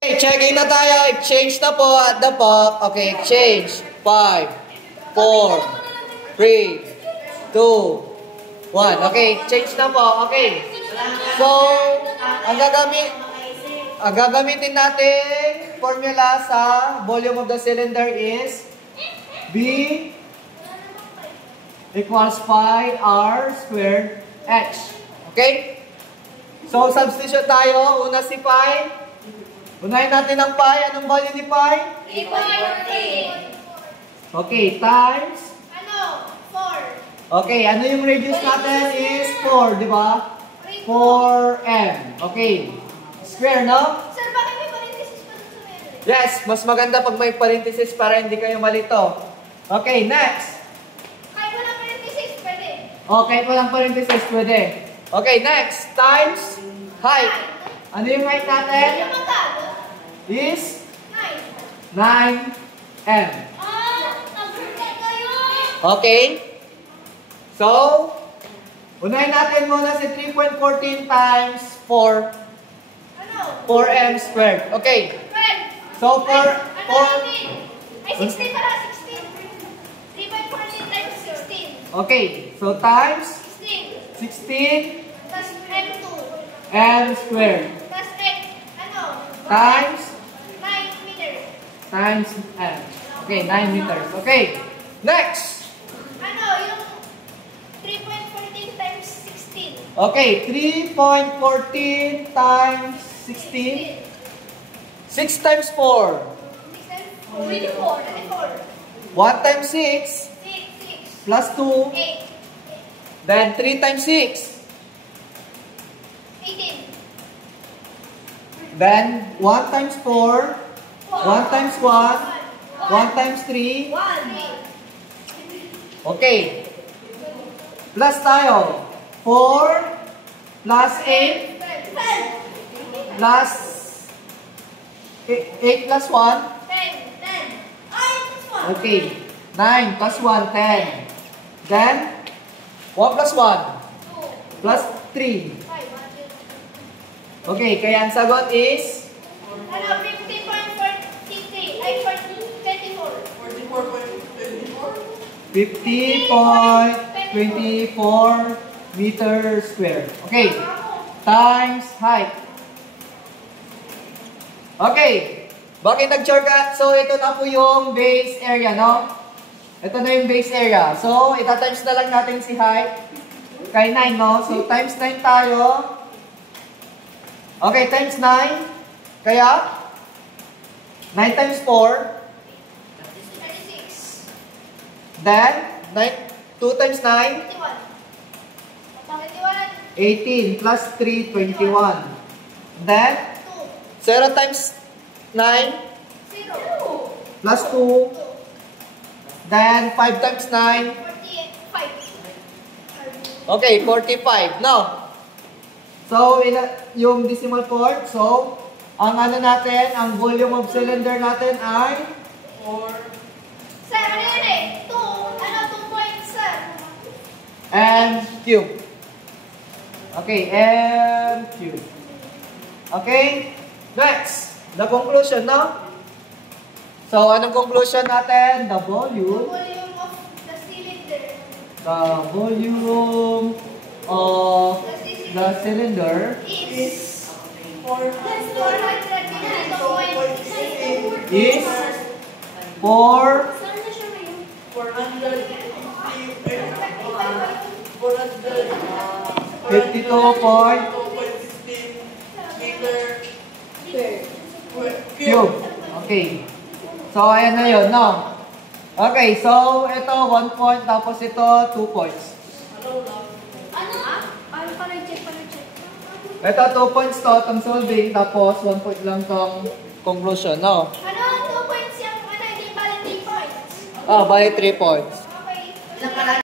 Okay, checking na tayo. Exchange na po at the pop. Okay, exchange. 5, 4, 3, 2, 1. Okay, change na po. Okay. So, ang gagamitin natin formula sa volume of the cylinder is B equals pi r squared h. Okay? So, substitute tayo. Una si pi. Unahin natin ang pi. Anong value ni pi? 3.14. Okay, times? 4. Okay, ano yung radius natin is 4, di ba? 4m. Okay. Square, no? Sir, bakit may parenthesis pa dun sa meron? Yes, mas maganda pag may parenthesis para hindi kayo malito. Okay, next. Kahit walang parenthesis, pwede. Okay, walang parenthesis, pwede. Okay, next. Times height. Ano yung height natin? Yung magkano? Is 9. 9m. Nag-forget kayo! Okay? So, unahin natin muna si 3.14 times 4. 4m squared. Okay. 12. So, Ay, 16. 16 para 16. 3.14 times 16. Okay. So, times 16. 16 Plus M2. m squared. Plus Times 9 meters. times m. Okay, 9 meters. Okay. Next. Yung 3.14 times 16. Okay, 3.14 times 16. 6 times 4. 24. 1 times 6 6. plus 2. 8. Then 3 times 6. 18. Then 1 times 4. 1 times 1. 1 times 3. 1. Okay. Plus tayo. 4 plus 8 plus 8 plus 1. 10. Okay. 9 plus 1, 10. Then 1 plus 1 plus 3. Okay, kaya ang sagot is 50.43. Ay, 24. 50.24 meters squared. Okay. Times height. Okay. Bakit nag-shortcut? So, ito na po yung base area, no? Ito na yung base area. So, ita-times na lang natin si height kay 9, no? So, times 9 tayo. Okay, times 9. Kaya, 9 times 4. 36. Then, 2 times 9. 18 plus 3, 21. Then, 0 times 9 0. plus 2. Then, 5 times 9. 45. Okay, 45. Now, so, yung decimal point. So, ang ano natin, ang volume of cylinder natin ay 4. Sir, ano yan eh? 2 points, sir. m cube. Okay, m cube. Okay, next. The conclusion, no? So, anong conclusion natin? The volume. Volume of the cylinder. The volume of the cylinder Is 452.6. is 4 cube. Okay. So, ayan na yun, no? Okay, so, ito 1 point, tapos ito 2 points. Paano check? Ito 2 points to, itong solving, tapos 1 point lang tong conclusion, no? 2 points yung hindi bali 3 points. Oh, bali 3 points. Okay.